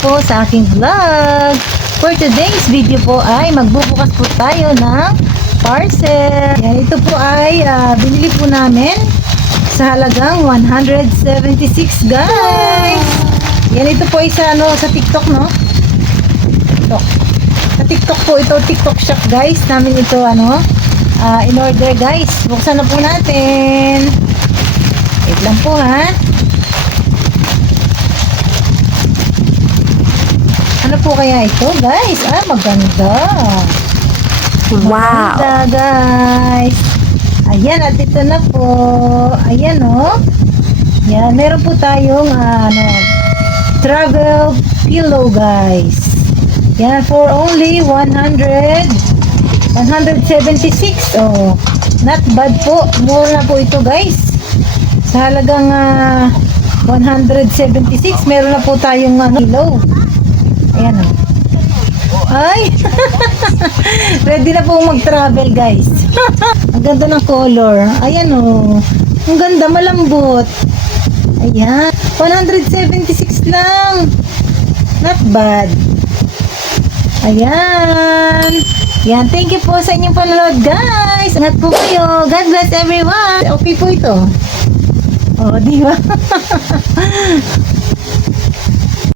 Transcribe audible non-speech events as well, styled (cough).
po sa aking vlog. For today's video po ay magbubukas po tayo ng parcel. Yan, ito po ay ah, binili po namin sa halagang 176 guys. Yan ito po ay sa, ano, sa TikTok no? TikTok. Sa TikTok po ito, TikTok shop guys. Namin ito ano, ah, in order guys. Buksan na po natin. Wait lang po ha. Po kaya ito guys? Ah, maganda. Wow. Maganda guys. Ayan, at ito na po. Ayan oh. Yan, meron po tayong ah, ano, travel pillow guys. Yan, for only 100 176. Oh, not bad po. Mura na po ito guys. Sa halagang ah, 176, meron na po tayong ano, pillow. Ayan oh. Ay! (laughs) Ready na po mag-travel guys. (laughs) Ang ganda ng color. Ayan oh. Ang ganda, malambot. Ayan. 176 lang. Not bad. Ayan. Yan. Thank you po sa inyong panonood guys. Ingat po kayo. God bless everyone. Okay po ito. Oh, di ba? (laughs)